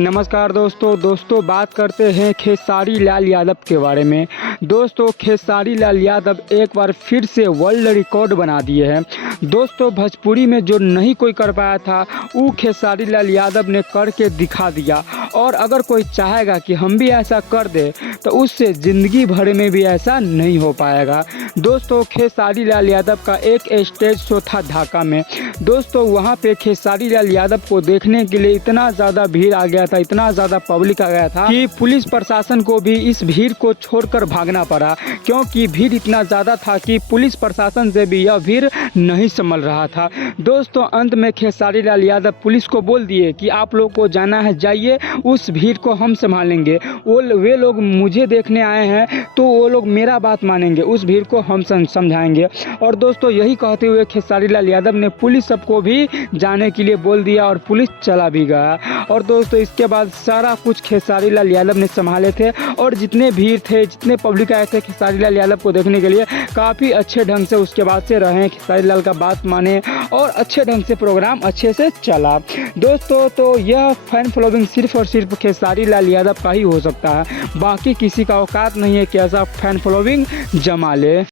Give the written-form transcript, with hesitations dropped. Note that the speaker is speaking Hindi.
नमस्कार दोस्तों बात करते हैं खेसारी लाल यादव के बारे में। दोस्तों खेसारी लाल यादव एक बार फिर से वर्ल्ड रिकॉर्ड बना दिए हैं। दोस्तों भोजपुरी में जो नहीं कोई कर पाया था वो खेसारी लाल यादव ने करके दिखा दिया, और अगर कोई चाहेगा कि हम भी ऐसा कर दे तो उससे ज़िंदगी भर में भी ऐसा नहीं हो पाएगा। दोस्तों खेसारी लाल यादव का एक स्टेज शो था ढाका में। दोस्तों वहाँ पे खेसारी लाल यादव को देखने के लिए इतना ज़्यादा भीड़ आ गया था, इतना ज़्यादा पब्लिक आ गया था कि पुलिस प्रशासन को भी इस भीड़ को छोड़कर भागना पड़ा, क्योंकि भीड़ इतना ज़्यादा था कि पुलिस प्रशासन से भी यह भीड़ नहीं संभल रहा था। दोस्तों अंत में खेसारी लाल यादव पुलिस को बोल दिए कि आप लोग को जाना है जाइए, उस भीड़ को हम संभालेंगे। वे लोग मुझे देखने आए हैं तो वो लोग मेरा बात मानेंगे, उस भीड़ को हम समझाएंगे। और दोस्तों यही कहते हुए खेसारी लाल यादव ने पुलिस सबको भी जाने के लिए बोल दिया और पुलिस चला भी गया। और दोस्तों इसके बाद सारा कुछ खेसारी लाल यादव ने संभाले थे, और जितने भीड़ थे, जितने पब्लिक आए थे खेसारी लाल यादव को देखने के लिए, काफ़ी अच्छे ढंग से उसके बाद से रहे, खेसारी लाल का बात माने और अच्छे ढंग से प्रोग्राम अच्छे से चला। दोस्तों तो यह फैन फॉलोइंग सिर्फ और सिर्फ खेसारी लाल यादव का ही हो सकता है, बाकी किसी का औकात नहीं है कि ऐसा फैन फॉलोइंग जमा ले।